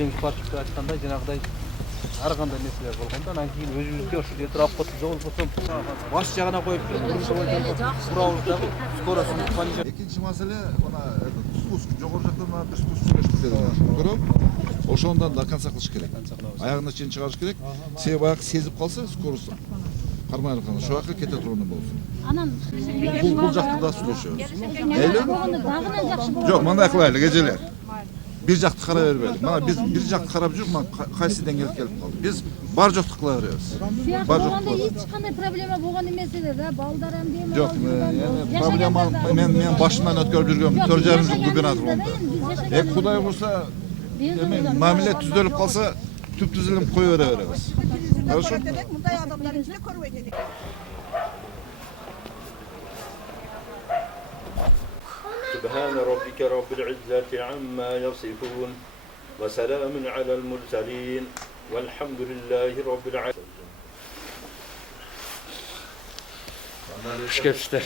жеңиш партиясы айткандай жанагыдай ар кандай нерселер болгондо анан кийин өзүбүзгө ошол жерде обходный жол болсо баш жагына коюп урабыздагы скоростун понижать. Экинчи маселе мына спуск жогору жактан мына бир спуск жүрөшүп көрөм. Ошондон до конца кылыш керек. Аягына чейин чыгарыш керек. Себеби аяк сезип калса скорость кармай калган. Ошол жакка кете турган болсун. Анан бул жакты да сүйлөшөбүз. Жок, мындай кылайлы эжелер. Bir жакты кара бербейли. Мына биз bir жакты карап жүрүп, мына кайсы деңгээлге келип калды. Биз бар жокту кыла беребиз. Бар жокту. Эч кандай проблема болгон эмес эле да, балдар эми. Жок, проблема мен башынан өткөрүп жүргөм 4,5 жыл губернатор болдум. Кудай буюрса, мамиле түзөлүп калса, түп-түз эле кое беребиз. Хорошо? Мындай адамдардын ичинде көрбөйт элек. سبحان ربك رب العزة عما يصفون وسلام على المرسلين والحمد لله رب العالمين. Şükepsizler.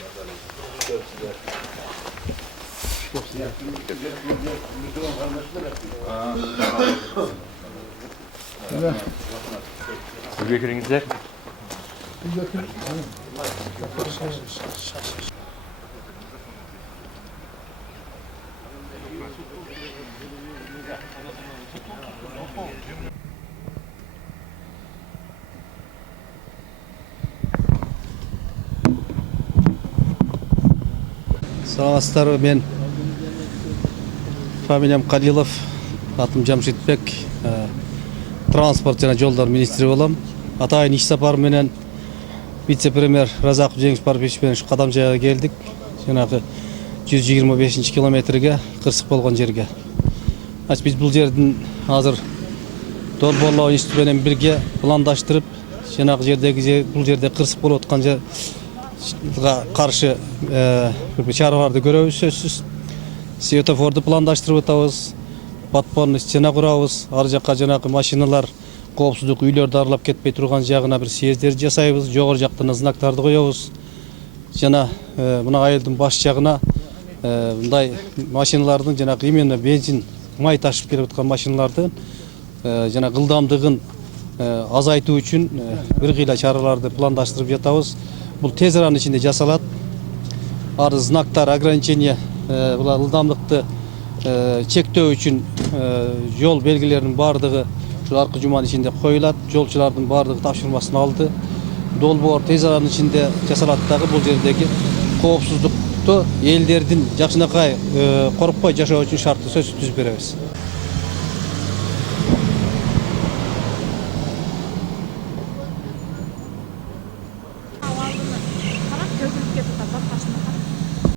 Sizge kiringizler. Саламатсыздарбы, мен фамилиям Калилов, атым Жамшитбек, транспорт жана жолдор министри болом. Атайын иш сапар менен вице-премьер Разаков Жеңиш Парпич менен ушу кадам жайга келдик. Жанагы 125 километрге кырсык болгон жерге. Биз бул жердин азыр долбоорлоо институту менен бирге пландаштырып, жанагы жердеги бул жерде кырсык болуп аткан жерге каршы чараларды көрөбүз сөзсүз. Светофорду пландаштырып атабыз, подпорный стена курабыз, ар жакка жанагы машиналар коопсуздук үйлөрдү аралап кетпей турган жагына бир съездер жасайбыз, жогору жактан знактарды коебуз. Жана мына айылдын баш жагына мындай машиналардын жанагы именно бензин, май ташып келип аткан машиналардын жана ылдамдыгын азайтуу үчүн бир кыйла чараларды пландаштырып жатабыз. Бул тез аранын ичинде жасалат. Ар знактар, ограничение, ылдамдыкты чектөө үчүн жол белгилеринин бардыгы ушу аркы жуманын ичинде коюлат. Жолчулардын бардыгы тапшырмасын алды. Долбоор тез аранын ичинде жасалат дагы бул жердеги коопсуздукту элдердин жакшынакай коркпой жашоо үчүн шартты сөзсүз түзүп беребиз.